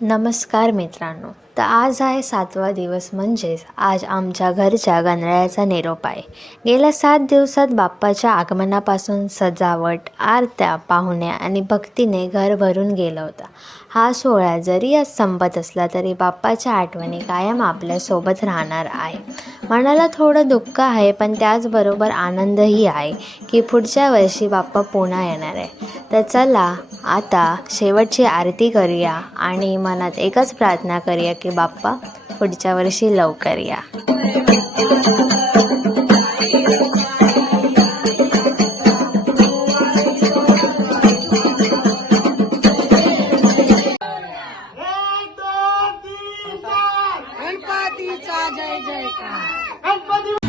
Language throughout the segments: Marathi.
नमस्कार मित्रांनो. तर आज आहे सातवा दिवस म्हणजेच आज आमच्या घरच्या गणरायाचा निरोप आहे. गेल्या सात दिवसात बाप्पाच्या आगमनापासून सजावट आरत्या पाहुण्या आणि भक्तीने घर भरून गेलं होतं. हा सोहळा जरी आज संपत असला तरी बाप्पाच्या आठवणी कायम आपल्यासोबत राहणार आहे. मनाला थोडं दुःख आहे पण त्याचबरोबर आनंदही आहे की पुढच्या वर्षी बाप्पा पुन्हा येणार आहे. तर चला आता शेवटची आरती करूया आणि मनात एकच प्रार्थना करूया के बाप्पा पुढच्या वर्षी लवकर या. गणपतीचा जय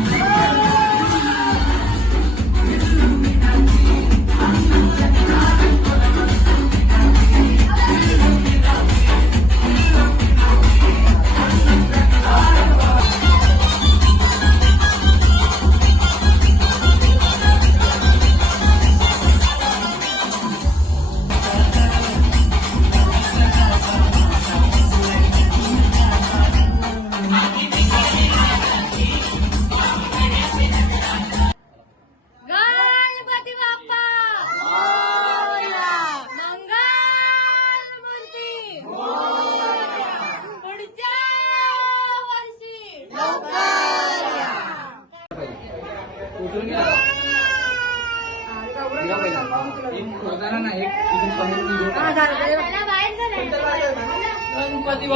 गणपती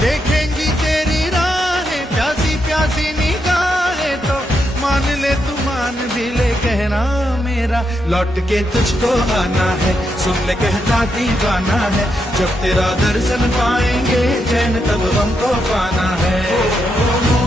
देखेंगी तेरी राहें, प्यासी प्यासी निगाहें तो। मान ले तू मान भी ले, कहना मेरा, लौट के तुझको आना है। सुन ले कहता दीवाना है, जब तेरा दर्शन पाएँगे, चैन तब हमको पाना है।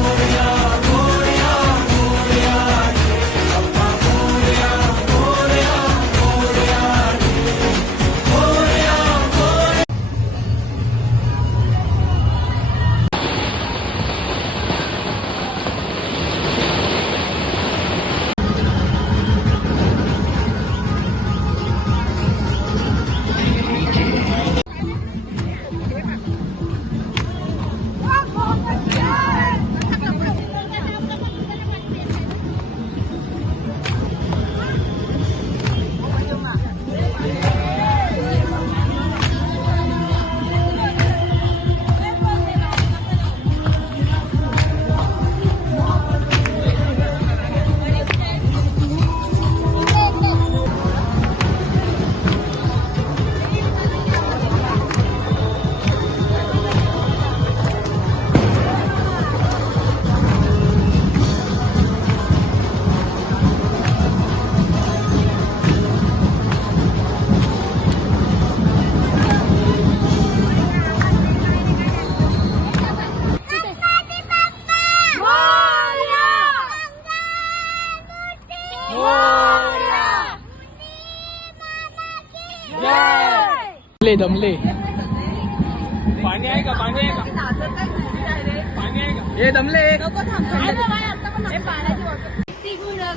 दमले. दमले पाणी आहे का? पाणी आहे का? पाणी आहे का? हे दमले.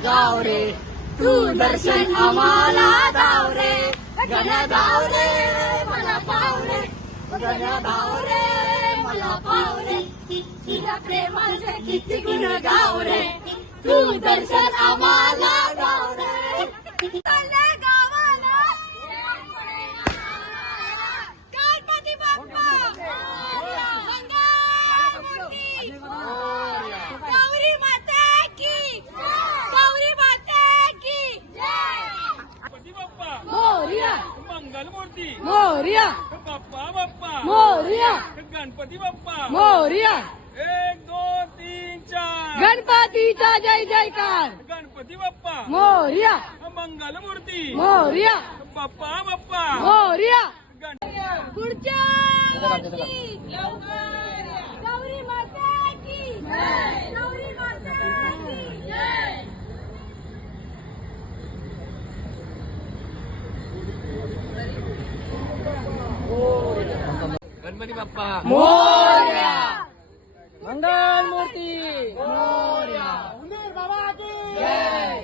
गाव रे. तू दर्शन आम्हाला दाव रे. गण धाव रे. मला पाव रे. गण धाव रे. मला पाव रे. तुझ्या प्रेमाचे किती गुण गाव रे. तू दर्शन आम्हाला गाव रे. मोरिया. मंगलमूर्ती. मोरिया. बाप्पा बाप्पा. मोरिया. गणपती बाप्पा. मोरिया. एक दोन तीन चार. गणपतीचा जय जयकार. गणपती बाप्पा. मोरिया. मंगलमूर्ती. मोरिया. बाप्पा बाप्पा. मोरिया. पुढच्या गौरी माता की गणपती बाप्पा. मोर्या. मंगल मूर्ती.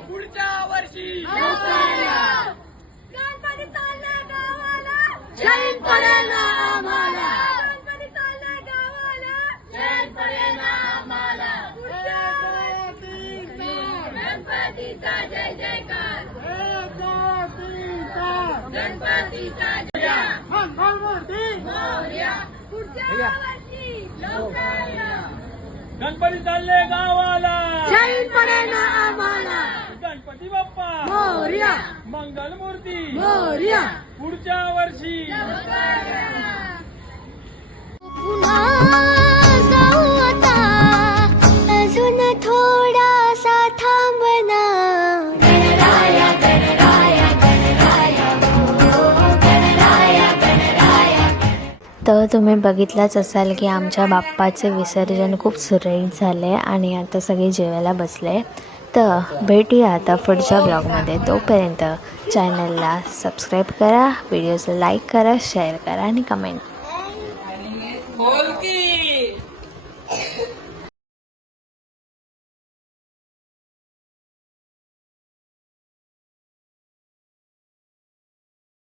पुढच्या वर्षी. गणपती चालला गावाला. जैन गणपती चालले गावाला. जैन पडेना आम्हाला. गणपती बाप्पा. मोर्या. मंगल मूर्ती मोर्या. पुढच्या वर्षी. पुन्हा तुम्ही बघितलंच असाल की आमच्या बाप्पाचे विसर्जन खूप सुरळीत झाले आणि आता सगळे जेवायला बसले. तर भेटूया आता पुढच्या ब्लॉगमध्ये. तोपर्यंत चॅनलला सबस्क्राईब करा व्हिडिओजला लाईक करा शेअर करा आणि कमेंट